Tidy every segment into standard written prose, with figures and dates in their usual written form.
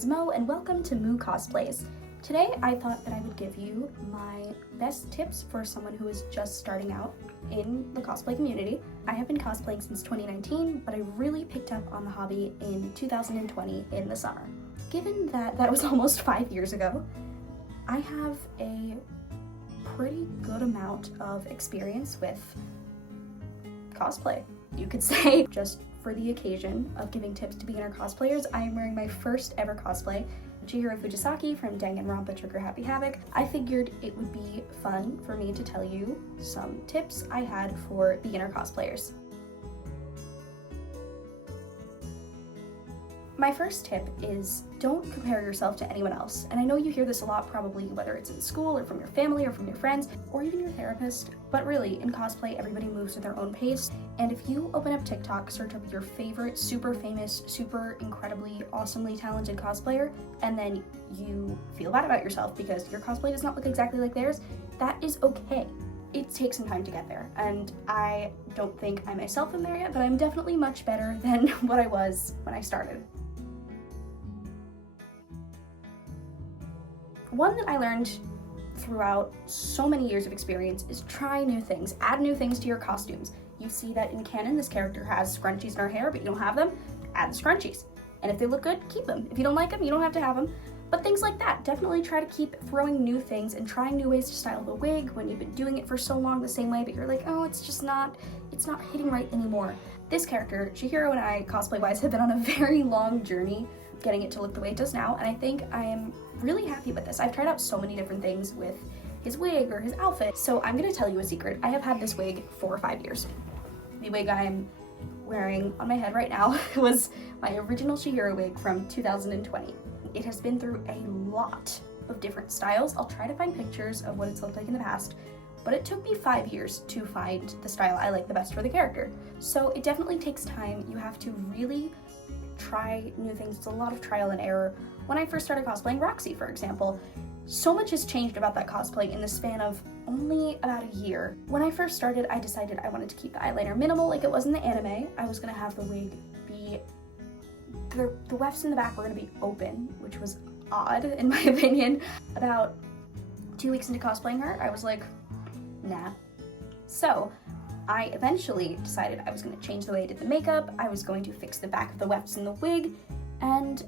is Mo, and welcome to Moo Cosplays. Today I thought that I would give you my best tips for someone who is just starting out in the cosplay community. I have been cosplaying since 2019, but I really picked up on the hobby in 2020 in the summer. Given that that was almost 5 years ago, I have a pretty good amount of experience with cosplay. You could say, just for the occasion of giving tips to beginner cosplayers, I am wearing my first ever cosplay, Chihiro Fujisaki from Danganronpa Trigger Happy Havoc. I figured it would be fun for me to tell you some tips I had for beginner cosplayers. My first tip is don't compare yourself to anyone else. And I know you hear this a lot, probably whether it's in school or from your family or from your friends or even your therapist, but really in cosplay everybody moves at their own pace. And if you open up TikTok, search up your favorite super famous, super incredibly awesomely talented cosplayer, and then you feel bad about yourself because your cosplay does not look exactly like theirs, that is okay. It takes some time to get there, and I don't think I myself am there yet, but I'm definitely much better than what I was when I started. One that I learned throughout so many years of experience is try new things, add new things to your costumes. You see that in canon this character has scrunchies in her hair, but you don't have them, add the scrunchies. And if they look good, keep them. If you don't like them, you don't have to have them. But things like that, definitely try to keep throwing new things and trying new ways to style the wig when you've been doing it for so long the same way, but you're like, oh, it's not hitting right anymore. This character, Chihiro, and I, cosplay-wise, have been on a very long journey getting it to look the way it does now, and I think I am really happy with this. I've tried out so many different things with his wig or his outfit, so I'm gonna tell you a secret. I have had this wig for 5 years. The wig I am wearing on my head right now was my original Chihiro wig from 2020. It has been through a lot of different styles. I'll try to find pictures of what it's looked like in the past, but it took me 5 years to find the style I like the best for the character. So it definitely takes time. You have to really try new things. It's a lot of trial and error. When I first started cosplaying Roxy, for example, so much has changed about that cosplay in the span of only about a year. When I first started, I decided I wanted to keep the eyeliner minimal like it was in the anime. I was gonna have the wig be, the wefts in the back were gonna be open, which was odd in my opinion. About 2 weeks into cosplaying her, I was like, nah. So I eventually decided I was going to change the way I did the makeup, I was going to fix the back of the wefts in the wig, and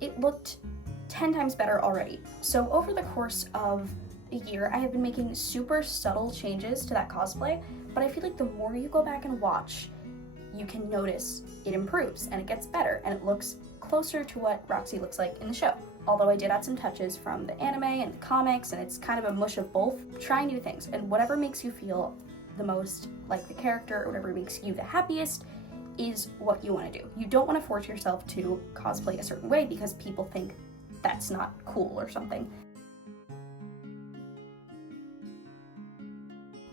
it looked 10 times better already. So over the course of a year, I have been making super subtle changes to that cosplay, but I feel like the more you go back and watch, you can notice it improves, and it gets better, and it looks closer to what Roxy looks like in the show. Although I did add some touches from the anime and the comics, and it's kind of a mush of both. Try new things, and whatever makes you feel the most like the character, or whatever makes you the happiest, is what you want to do. You don't want to force yourself to cosplay a certain way because people think that's not cool or something.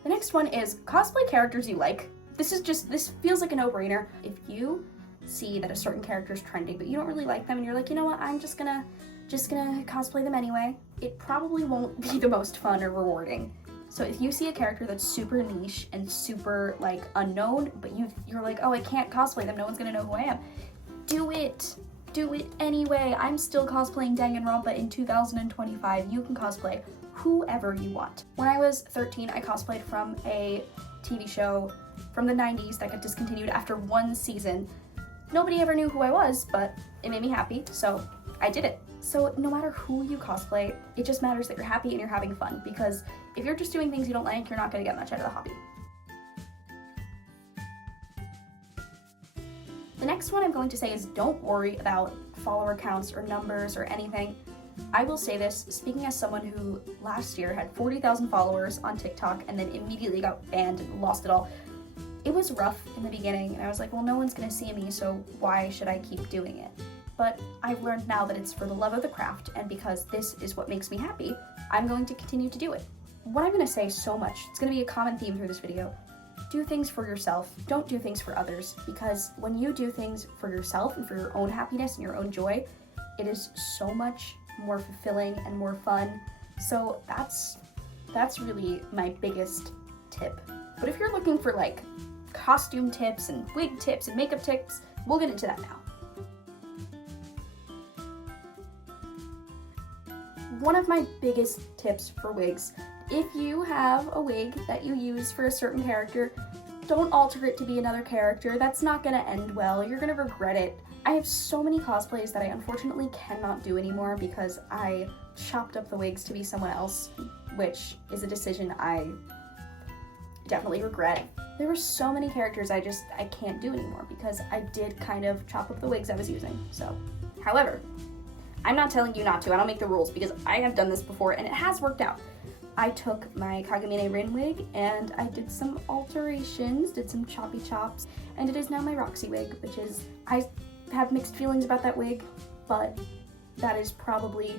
The next one is cosplay characters you like. This feels like a no-brainer. If you see that a certain character is trending but you don't really like them and you're like, you know what, I'm just gonna cosplay them anyway, it probably won't be the most fun or rewarding. So if you see a character that's super niche and super like unknown, but you're like, oh, I can't cosplay them, no one's gonna know who I am, do it anyway. I'm still cosplaying Danganronpa in 2025. You can cosplay whoever you want. When I was 13, I cosplayed from a TV show from the 90s that got discontinued after 1 season. Nobody ever knew who I was, but it made me happy, so I did it. So no matter who you cosplay, it just matters that you're happy and you're having fun, because if you're just doing things you don't like, you're not gonna get much out of the hobby. The next one I'm going to say is don't worry about follower counts or numbers or anything. I will say this, speaking as someone who last year had 40,000 followers on TikTok and then immediately got banned and lost it all. It was rough in the beginning, and I was like, well, no one's gonna see me, so why should I keep doing it? But I've learned now that it's for the love of the craft, and because this is what makes me happy, I'm going to continue to do it. What I'm gonna say so much, it's gonna be a common theme through this video, do things for yourself, don't do things for others, because when you do things for yourself and for your own happiness and your own joy, it is so much more fulfilling and more fun. So that's really my biggest tip. But if you're looking for like costume tips and wig tips and makeup tips, we'll get into that now. one of my biggest tips for wigs, if you have a wig that you use for a certain character, don't alter it to be another character. That's not gonna end well. You're gonna regret it. I have so many cosplays that I unfortunately cannot do anymore because I chopped up the wigs to be someone else, which is a decision I definitely regret. There were so many characters I can't do anymore because I did kind of chop up the wigs I was using. So, however, I'm not telling you not to. I don't make the rules because I have done this before and it has worked out. I took my Kagamine Rin wig and I did some alterations, did some choppy chops, and it is now my Roxy wig, which is, I have mixed feelings about that wig, but that is probably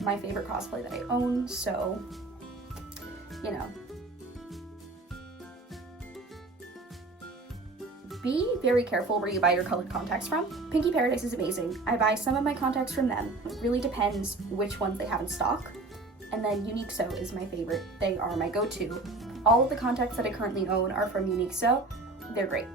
my favorite cosplay that I own, so, you know. Be very careful where you buy your colored contacts from. Pinky Paradise is amazing. I buy some of my contacts from them. It really depends which ones they have in stock. And then Unique So is my favorite. They are my go-to. All of the contacts that I currently own are from Unique So. They're great.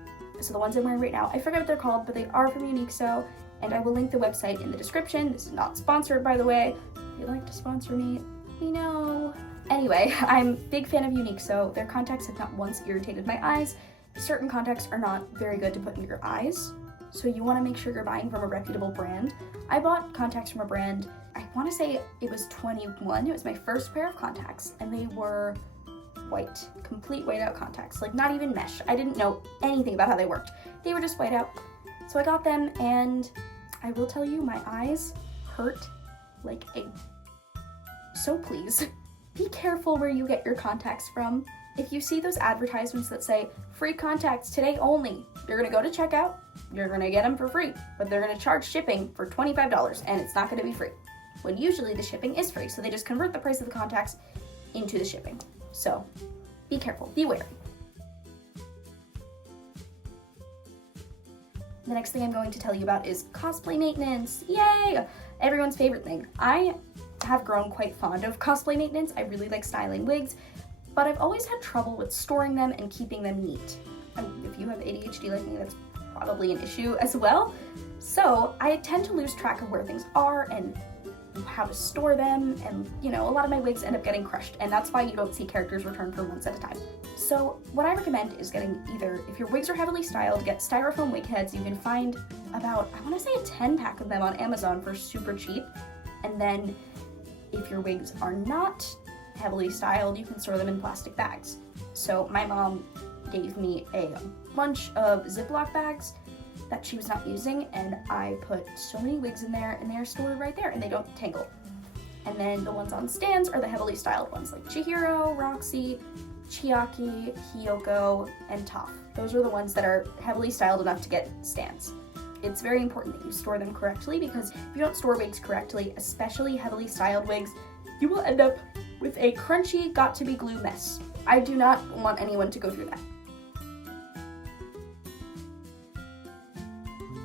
So the ones I'm wearing right now, I forget what they're called, but they are from Unique So, and I will link the website in the description. This is not sponsored, by the way. If you'd like to sponsor me, let me know. Anyway, I'm a big fan of Unique So. Their contacts have not once irritated my eyes. Certain contacts are not very good to put in your eyes, so you want to make sure you're buying from a reputable brand. I bought contacts from a brand, I want to say it was 21. It was my first pair of contacts, and they were white, complete white out contacts, like not even mesh. I didn't know anything about how they worked. They were just white out. So I got them, and I will tell you, my eyes hurt like a... So please, be careful where you get your contacts from. If you see those advertisements that say, free contacts today only, you're gonna go to checkout, you're gonna get them for free, but they're gonna charge shipping for $25, and it's not gonna be free. When usually the shipping is free, so they just convert the price of the contacts into the shipping. So, be careful, be wary. The next thing I'm going to tell you about is cosplay maintenance. Yay! Everyone's favorite thing. I have grown quite fond of cosplay maintenance. I really like styling wigs, but I've always had trouble with storing them and keeping them neat. And if you have ADHD like me, that's probably an issue as well. So I tend to lose track of where things are and how to store them, and you know, a lot of my wigs end up getting crushed, and that's why you don't see characters return for months at a time. So what I recommend is getting either, if your wigs are heavily styled, get styrofoam wig heads. You can find about, I want to say a 10 pack of them on Amazon for super cheap. And then if your wigs are not heavily styled, you can store them in plastic bags. So my mom gave me a bunch of Ziploc bags that she was not using, and I put so many wigs in there, and they are stored right there, and they don't tangle. And then the ones on stands are the heavily styled ones, like Chihiro, Roxy, Chiaki, Hiyoko, and Toph. Those are the ones that are heavily styled enough to get stands. It's very important that you store them correctly, because if you don't store wigs correctly, especially heavily styled wigs, you will end up with a crunchy, got-to-be-glue mess. I do not want anyone to go through that.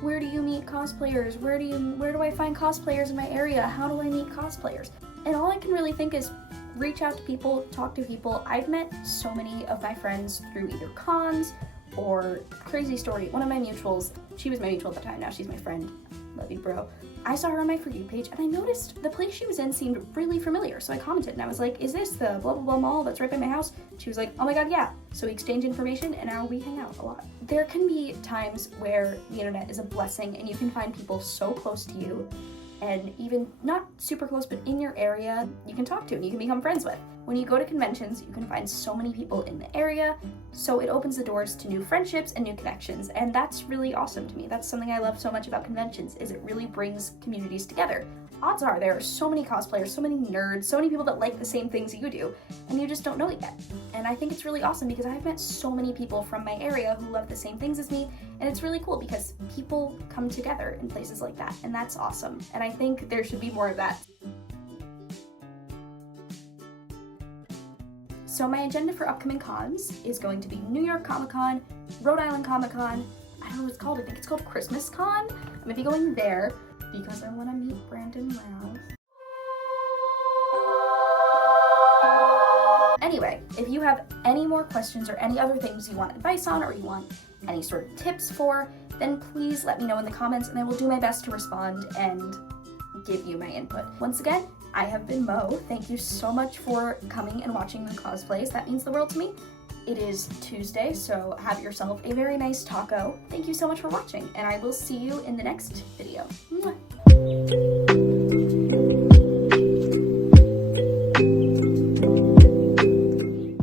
Where do you meet cosplayers? Where do I find cosplayers in my area? How do I meet cosplayers? And all I can really think is reach out to people, talk to people. I've met so many of my friends through either cons or, crazy story, one of my mutuals, she was my mutual at the time, now she's my friend. Love you, bro. I saw her on my For You page, and I noticed the place she was in seemed really familiar, so I commented, and I was like, is this the blah blah blah mall that's right by my house? She was like, oh my god, yeah. So we exchanged information, and now we hang out a lot. There can be times where the internet is a blessing, and you can find people so close to you, and even not super close, but in your area, you can talk to and you can become friends with. When you go to conventions, you can find so many people in the area, so it opens the doors to new friendships and new connections, and that's really awesome to me. That's something I love so much about conventions, is it really brings communities together. Odds are there are so many cosplayers, so many nerds, so many people that like the same things you do, and you just don't know it yet. And I think it's really awesome because I've met so many people from my area who love the same things as me, and it's really cool because people come together in places like that, and that's awesome. And I think there should be more of that. So my agenda for upcoming cons is going to be New York Comic Con, Rhode Island Comic Con, I don't know what it's called, I think it's called Christmas Con. I'm gonna be going there because I want to meet Brandon Routh. Anyway, if you have any more questions or any other things you want advice on or you want any sort of tips for, then please let me know in the comments and I will do my best to respond. And give you my input. Once again, I have been Mo. Thank you so much for coming and watching the cosplays. That means the world to me. It is Tuesday, so have yourself a very nice taco. Thank you so much for watching, and I will see you in the next video. Mwah.